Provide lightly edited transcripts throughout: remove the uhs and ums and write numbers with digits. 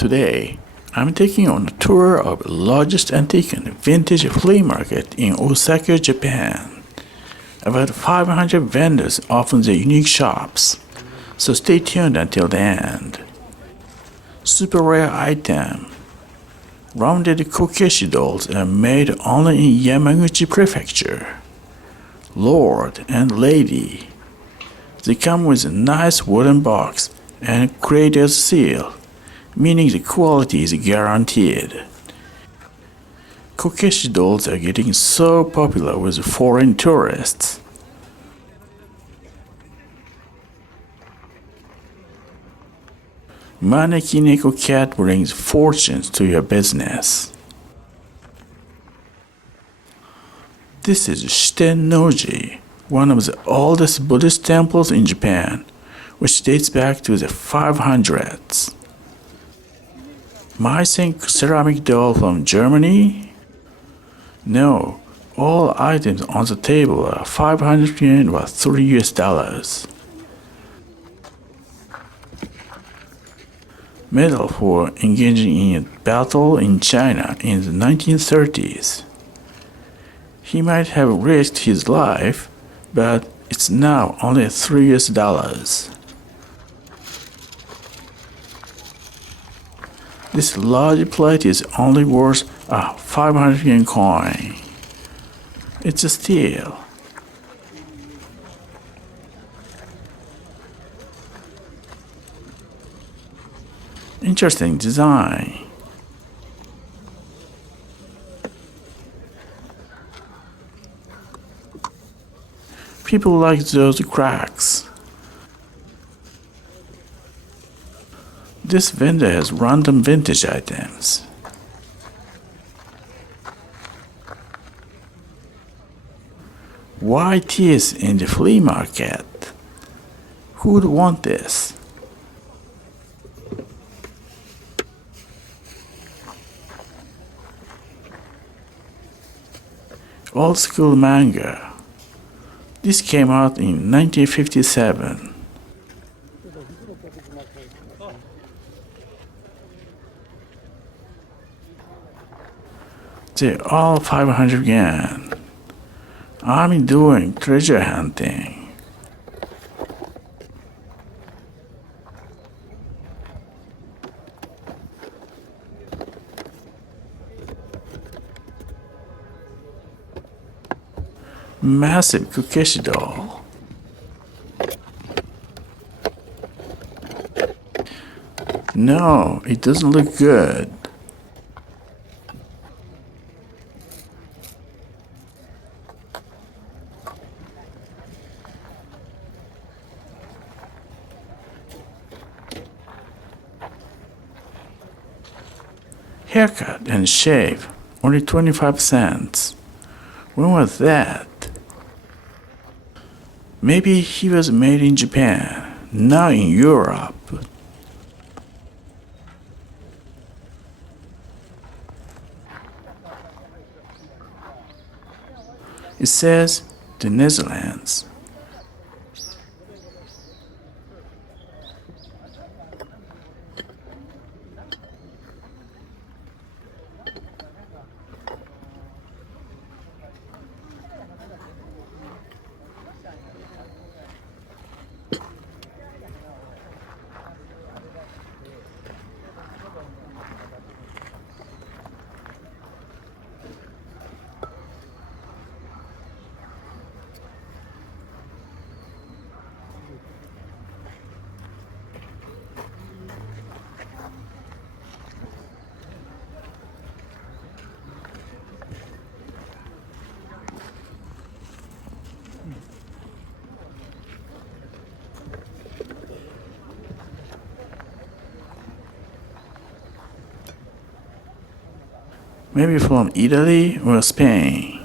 Today, I'm taking on a tour of the largest antique and vintage flea market in Osaka, Japan. About 500 vendors offer their unique shops, so stay tuned until the end. Super rare item. Rounded Kokeshi dolls are made only in Yamaguchi Prefecture. Lord and Lady. They come with a nice wooden box and creator's seal, meaning the quality is guaranteed. Kokeshi dolls are getting so popular with foreign tourists. Maneki Neko Cat brings fortunes to your business. This is Shiten-Noji, one of the oldest Buddhist temples in Japan, which dates back to the 500s. My-sink ceramic doll from Germany? No, all items on the table are 500 yen or $3. Medal for engaging in a battle in China in the 1930s. He might have risked his life, but it's now only $3. This large plate is only worth a 500 yen coin. It's a steal. Interesting design. People like those cracks. This vendor has random vintage items. Why tears in the flea market? Who would want this? Old school manga. This came out in 1957. They're all 500 yen. I'm doing treasure hunting. Massive Kokeshi doll. No, it doesn't look good. Haircut and shave, only 25 cents. When was that? Maybe he was made in Japan, now in Europe. It says the Netherlands. Maybe from Italy or Spain.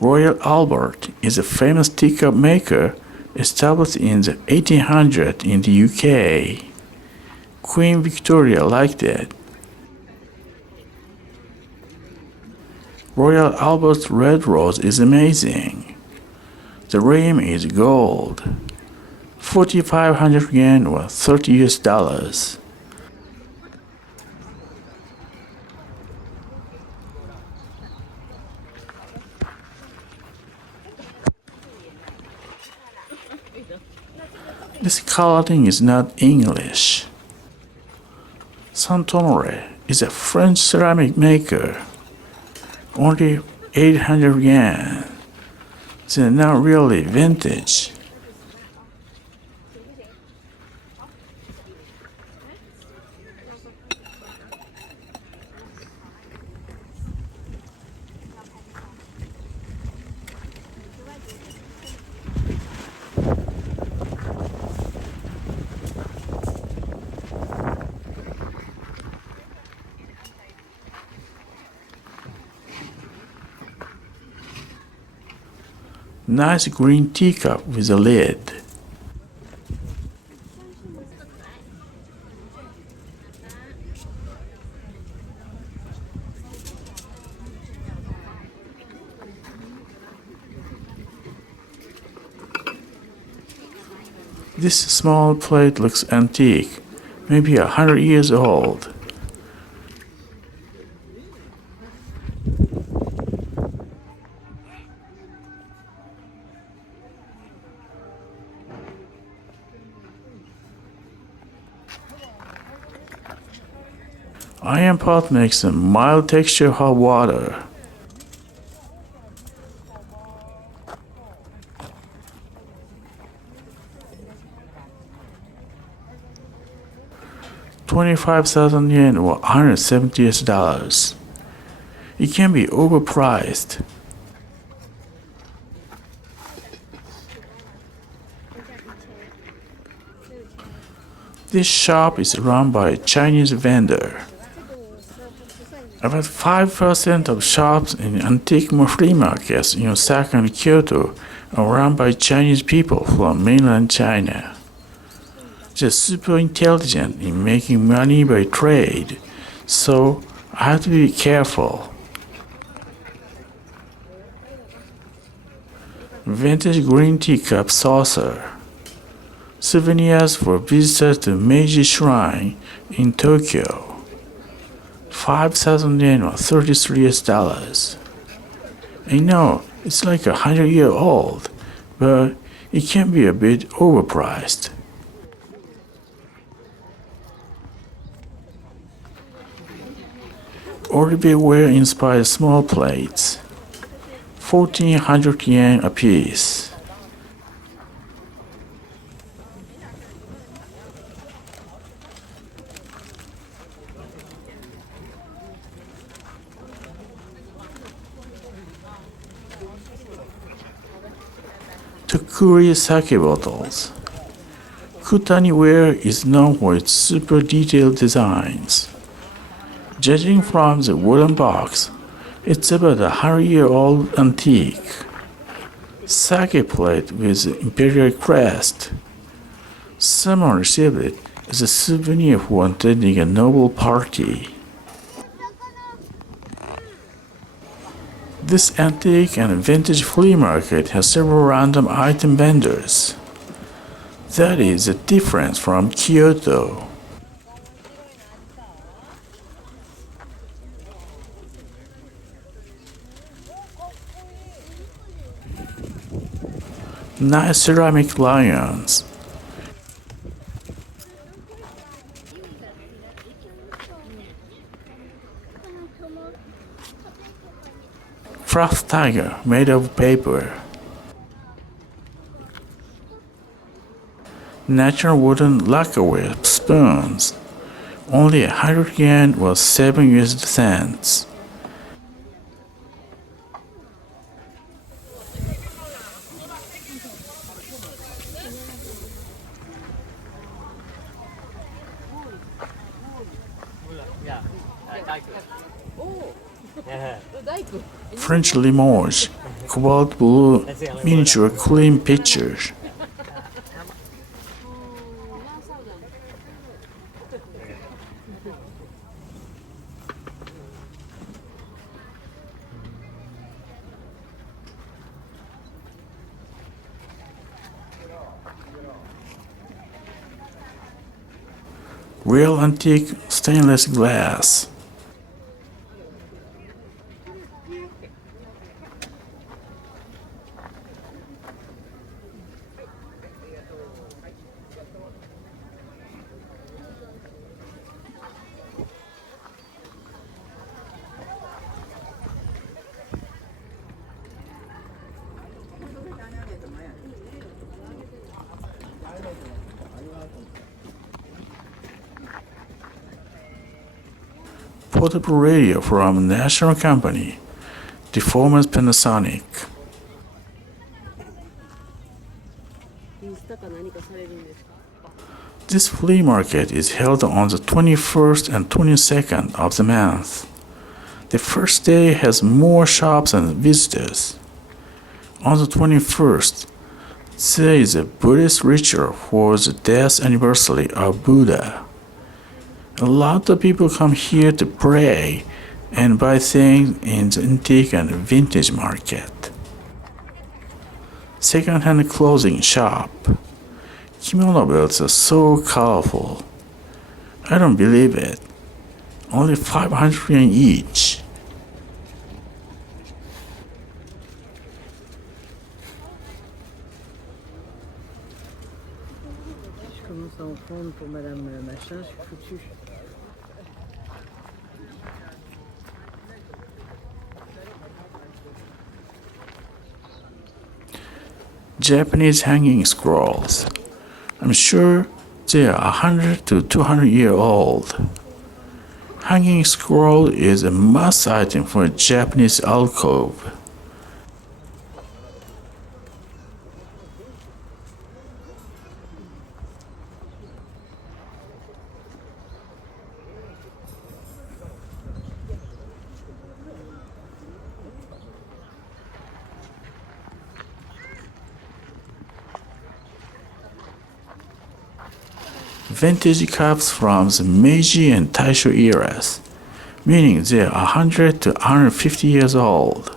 Royal Albert is a famous teacup maker established in the 1800s in the UK. Queen Victoria liked it. Royal Albert's red rose is amazing. The rim is gold. 4,500 yen or 30 US dollars. This coloring is not English. Saint-Honoré is a French ceramic maker. Only 800 yen. They're not really vintage. Nice green teacup with a lid. This small plate looks antique, maybe 100 years old. Iron pot makes a mild texture hot water. $25,000 yen or 170 US dollars. It can be overpriced. This shop is run by a Chinese vendor. About 5% of shops in antique flea markets in Osaka and Kyoto are run by Chinese people from mainland China. They're super intelligent in making money by trade, so I have to be careful. Vintage green teacup saucer. Souvenirs for visitors to Meiji Shrine in Tokyo. 5,000 yen or 33 US dollars. I know it's like 100-year-old, but it can be a bit overpriced. Olive-ware inspired small plates. 1,400 yen a piece. Tokuri sake bottles. Kutani ware is known for its super detailed designs. Judging from the wooden box, it's about 100-year-old antique. Sake plate with imperial crest. Someone received it as a souvenir for attending a noble party. This antique and vintage flea market has several random item vendors. That is a difference from Kyoto. Nice ceramic lions. Craft tiger made of paper. Natural wooden lacquerware spoons. Only 100 yen or 7 US cents. French Limoges, cobalt blue miniature clean pitchers. Real antique stainless glass. Portable radio from a national company, the former Panasonic. インスタか何かされるんですか？ This flea market is held on the 21st and 22nd of the month. The first day has more shops and visitors. On the 21st, there is a Buddhist ritual for the death anniversary of Buddha. A lot of people come here to pray and buy things in the antique and vintage market. Second-hand clothing shop. Kimono belts are so colorful. I don't believe it. Only 500 yen each. Je commence à en prendre pour madame machin, je suis foutue. Japanese hanging scrolls. I'm sure they are 100 to 200 years old. Hanging scroll is a must item for a Japanese alcove. Vintage cups from the Meiji and Taisho eras, meaning they are 100 to 150 years old.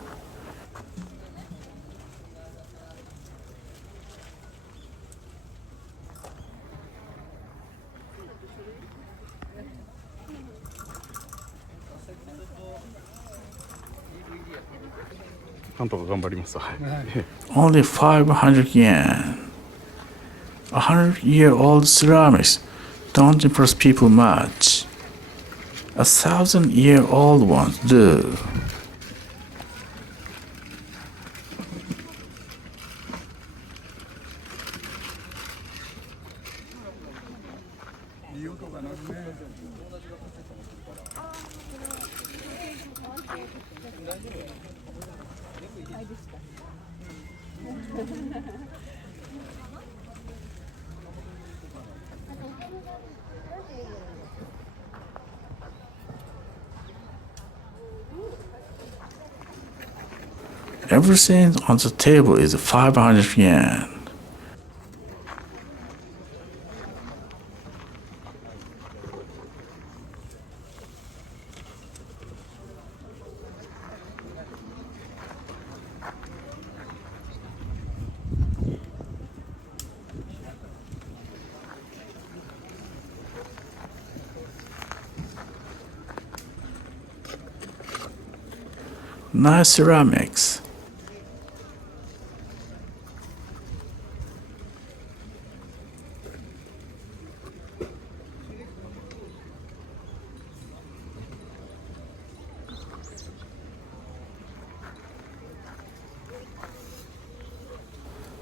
Only 500 yen. 100-year-old ceramics don't impress people much. 1,000-year-old ones do. Everything on the table is 500 yen. Nice ceramics.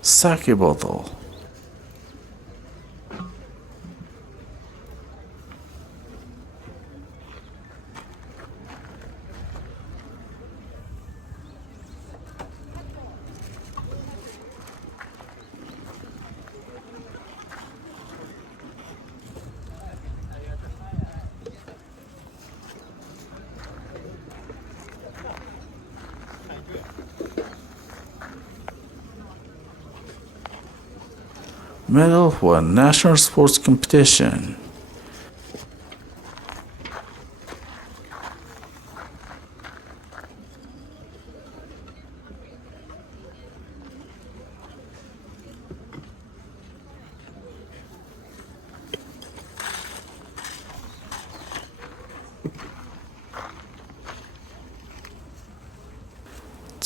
Sake bottle. Medal for a national sports competition.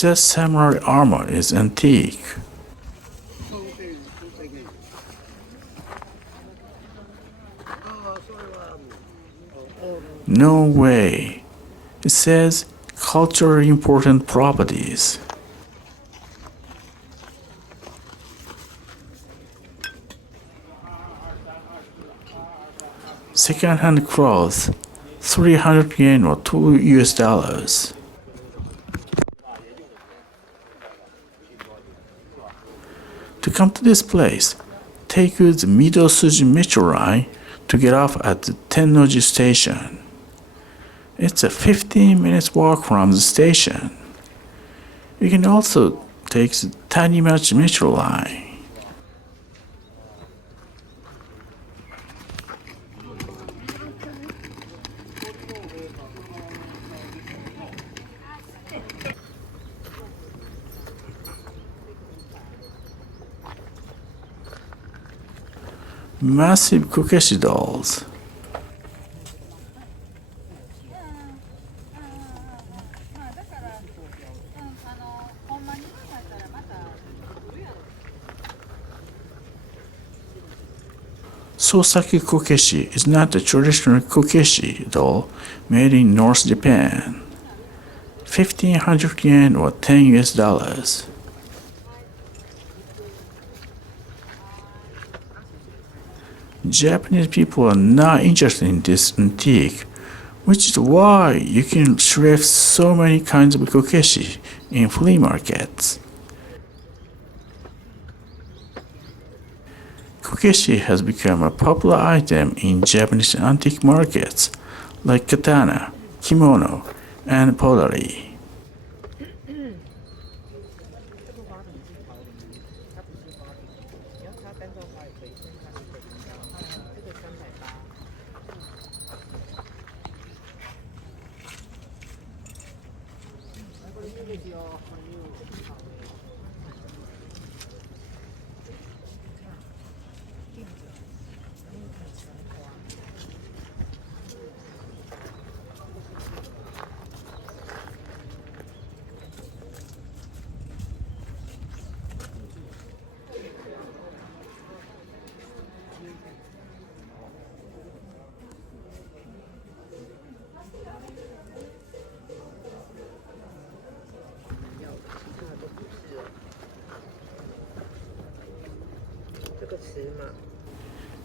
The samurai armor is antique. No way. It says culturally important properties. Second-hand clothes, 300 yen or $2. To come to this place, take the Midosuji Metro line to get off at the Tennoji station. It's a 15 minutes walk from the station. You can also take the Tanimachi Metro line. Massive Kokeshi dolls. Osaka Kokeshi is not the traditional Kokeshi doll made in North Japan. 1,500 yen or $10. Japanese people are not interested in this antique, which is why you can thrift so many kinds of kokeshi in flea markets. Kokeshi has become a popular item in Japanese antique markets like katana, kimono, and pottery.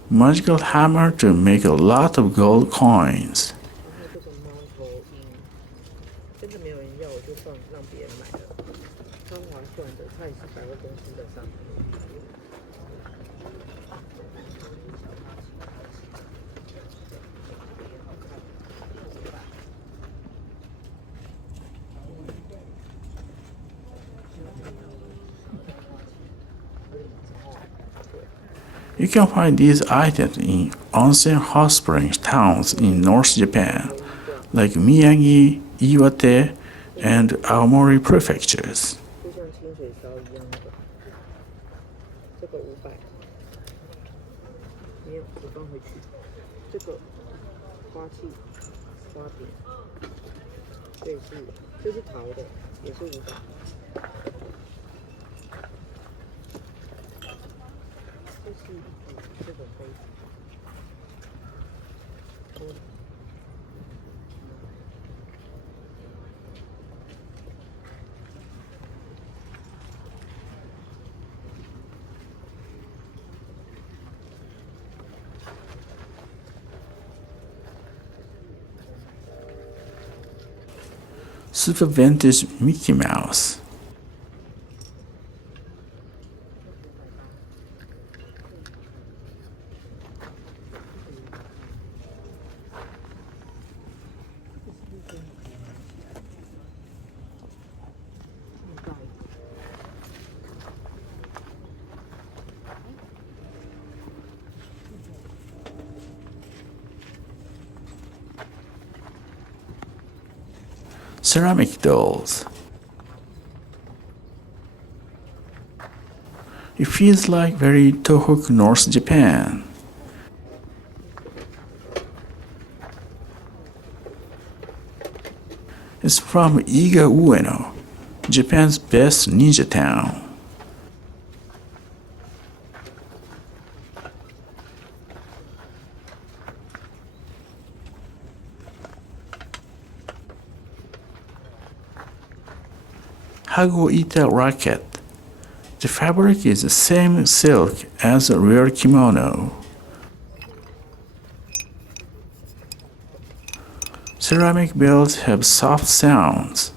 Magical hammer to make a lot of gold coins. You can find these items in onsen hot spring towns in North Japan, like Miyagi, Iwate, and Aomori prefectures. Super vintage Mickey Mouse. Ceramic dolls. It feels like very Tohoku North Japan. It's from Iga Ueno. Japan's best ninja town. Hago-ita racket. The fabric is the same silk as a real kimono. Ceramic bells have soft sounds.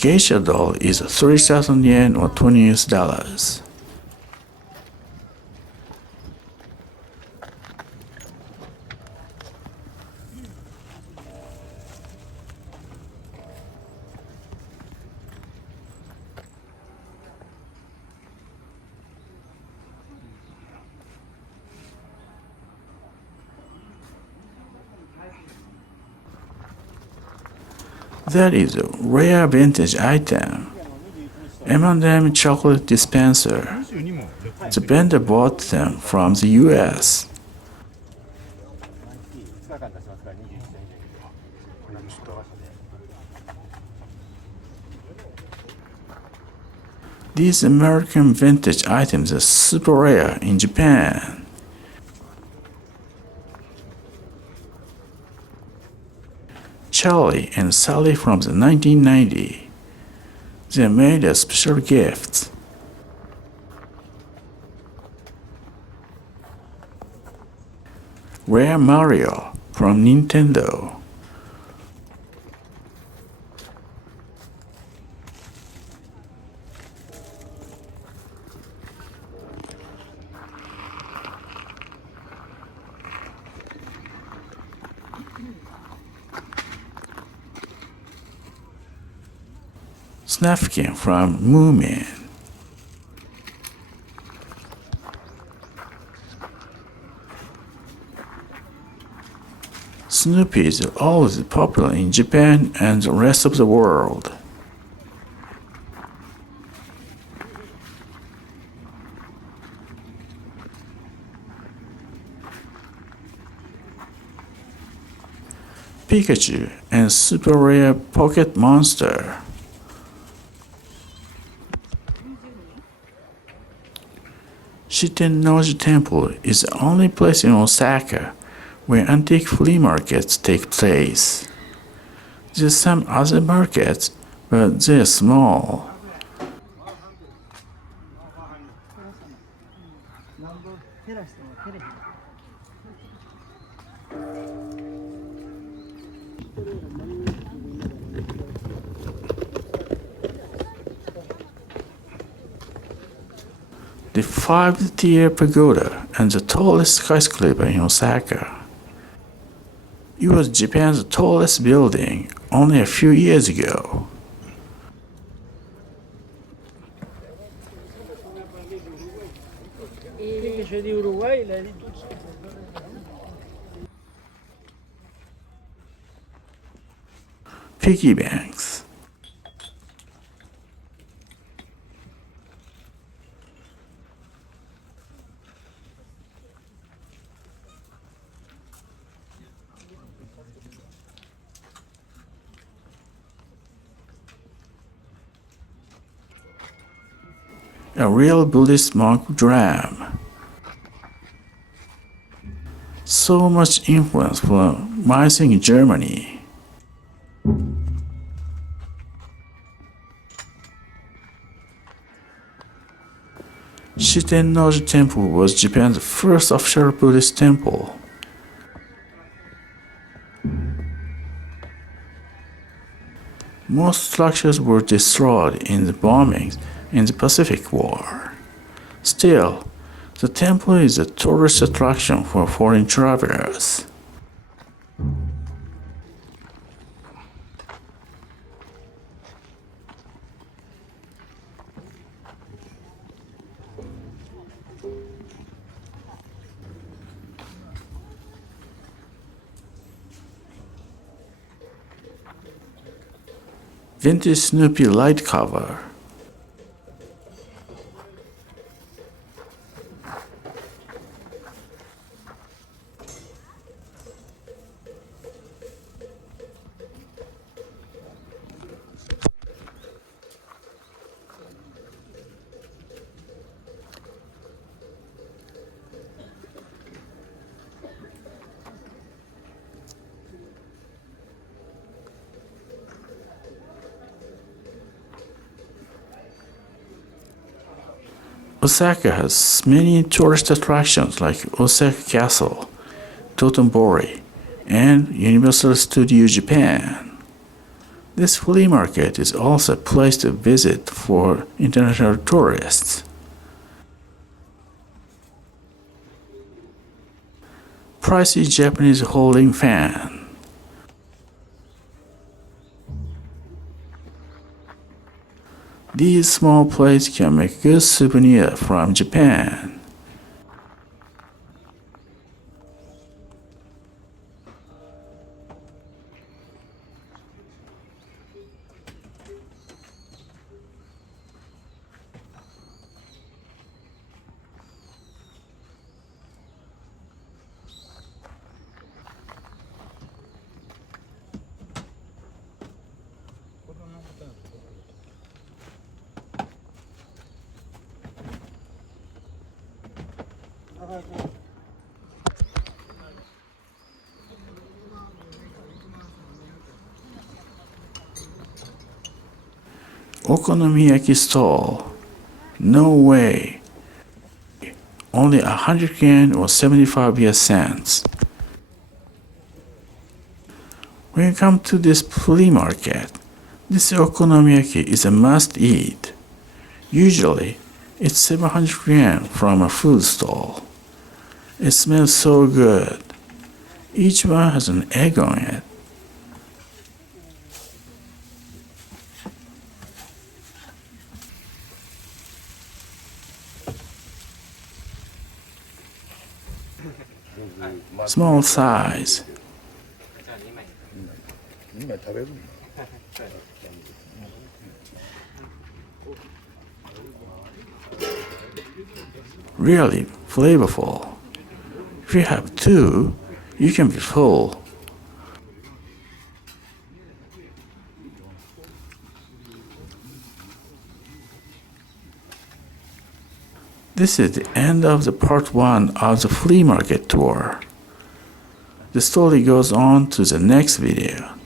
Geisha doll is 3,000 yen or $20. That is a rare vintage item. M&M chocolate dispenser. The vendor bought them from the US. These American vintage items are super rare in Japan. Charlie and Sally from the 1990s. They made a special gift. Rare Mario from Nintendo. Snapkin from Moomin. Snoopy is always popular in Japan and the rest of the world. Pikachu and super rare pocket monster. Shiten-Noji Temple is the only place in Osaka where antique flea markets take place. There's some other markets, but they're small. The 5-tier pagoda and the tallest skyscraper in Osaka. It was Japan's tallest building only a few years ago. Piggy banks. A real Buddhist monk dram. So much influence from Meissen, Germany. Shiten-Noji Temple was Japan's first official Buddhist temple. Most structures were destroyed in the bombings in the Pacific War. Still, the temple is a tourist attraction for foreign travelers. Vintage Snoopy light cover. Osaka has many tourist attractions like Osaka Castle, Dotonbori, and Universal Studio Japan. This flea market is also a place to visit for international tourists. Pricey Japanese holding fan. These small plates can make good souvenir from Japan. Okonomiyaki stall. No way. Only 100 yen or 75 US cents. When you come to this flea market, this okonomiyaki is a must eat. Usually, it's 700 yen from a food stall. It smells so good. Each one has an egg on it. Small size. Really flavorful. If you have two, you can be full. This is the end of the part 1 of the flea market tour. The story goes on to the next video.